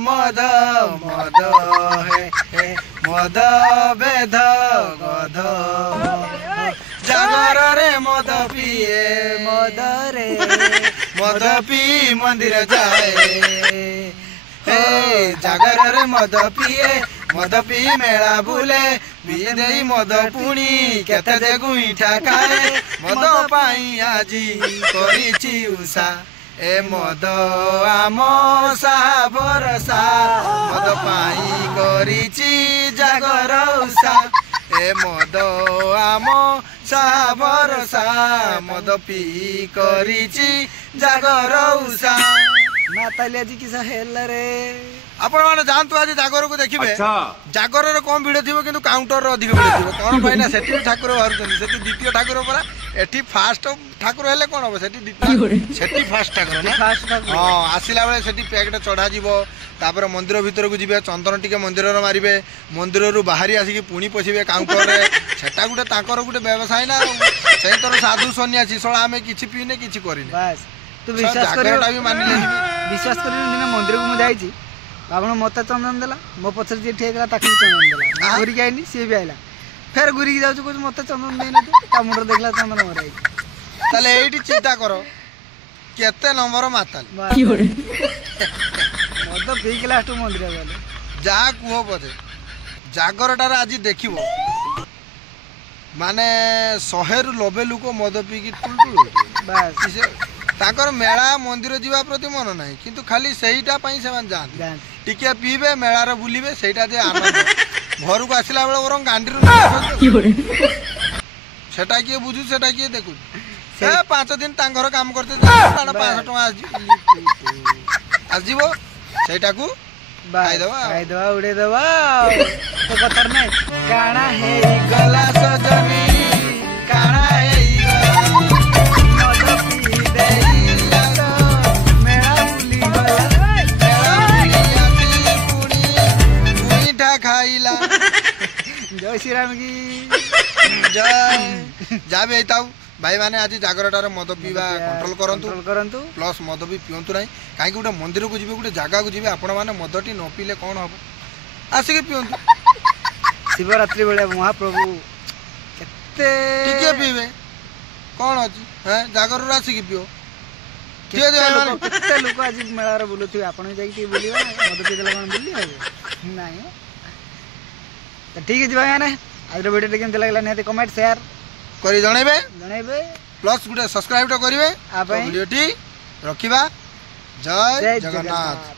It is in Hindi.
मद मद हे मद बेध गध जागर रे मद पिए मद रे मद पी मंदिर जाए हे जागर रे मद पिए मद पी मेला बुले पिए दे मद पुणी केते जे गुईठा खाए मद पाई आजी करिछि उषा ए मद आम साहा भरसा मद पाई करिछि जागर उषा ए मद आम साहा भरसा मद पी करिछि जागर उषा नाताली आज किसा हेल रे आपण माने जानतु आज जागर को देखिबे जागर रे कम भिड़ थिबो किंतु काउंटर रे अधिक भिड़ थिबो कोन भाई ना सेठी ठाकुर हरचनी सेठी द्वितीय ठाकुर परा एठी फास्ट ठाकुर हेले कोन हो सेठी द्वितीय सेठी फास्ट ठाकुर ना हां आसिला बेले सेठी पैकेट चढ़ा जीवो तापर मंदिर भीतर को जीवे चंदन टिके मंदिर रे मारिबे मंदिर रु बाहरी आसी कि पुणी पसिबे काउंटर रे सेटा गुटे ताकर गुटे व्यवसाय ना सेही तर साधु सन्यासी सळा हमें किछि पीने किछि करिने बस तू विश्वास कर भी मान ले विश्वास कर दिन मंदिर को मु जाईची आपण मत चंदन देला मो पछर जे ठेकला ताकि चंदन देला गुरी गाइनी से भी आइला फेर गुरी की जाउछ कुछ मत चंदन देना ता मुंडर देखला चंदन मराई तले एठी चिंता करो केते नंबर माताल की होरे मत पीक लास्ट मंदिर गले जा कुहो पछे जागरटार आज देखिबो माने 100 रु 90 लोक मद पीकी टुलटुल बस ताकर मेला मंदिर जीवा प्रति मन नाही किंतु खाली सेहीटा पई सेमान जान टिके पीबे मेला रे बुलिबे सेटा जे आनंद घर को आसिला बेले वरम गांडी रु सेटा के बुझु सेटा के देखु से 5 दिन तांगर काम करते 500 टका आजीबो सेटा को खाई दवा उड़े दवा तो कतर नहीं काना हे गला सजनी काना हे खाइला जय श्री राम की जय जाबे आइताऊ भाई माने आज जागरटार मद पीवा कंट्रोल करंतु प्लस मद भी पियंतु नाही काहे गुटे मंदिर को जिबे गुटे जागा को जिबे आपण माने मदटी न पीले कोन हबो आसी के पियंतु शिवरात्रि बेले महाप्रभु केते टिके पीबे कोन अछि हैं जागर रा आसी के पियो केते लोक आज मेला रे बुलुथि आपण जाई के बुलिबा मद पी देला कोन बुली नाही तो ठीक है जी भाई मैंने आज वीडियो केमती लगला निहाती कमेंट शेयर करी जणेबे प्लस गुटे सब्सक्राइब तो करिवे आ वीडियो टी रखिबा जय जगन्नाथ।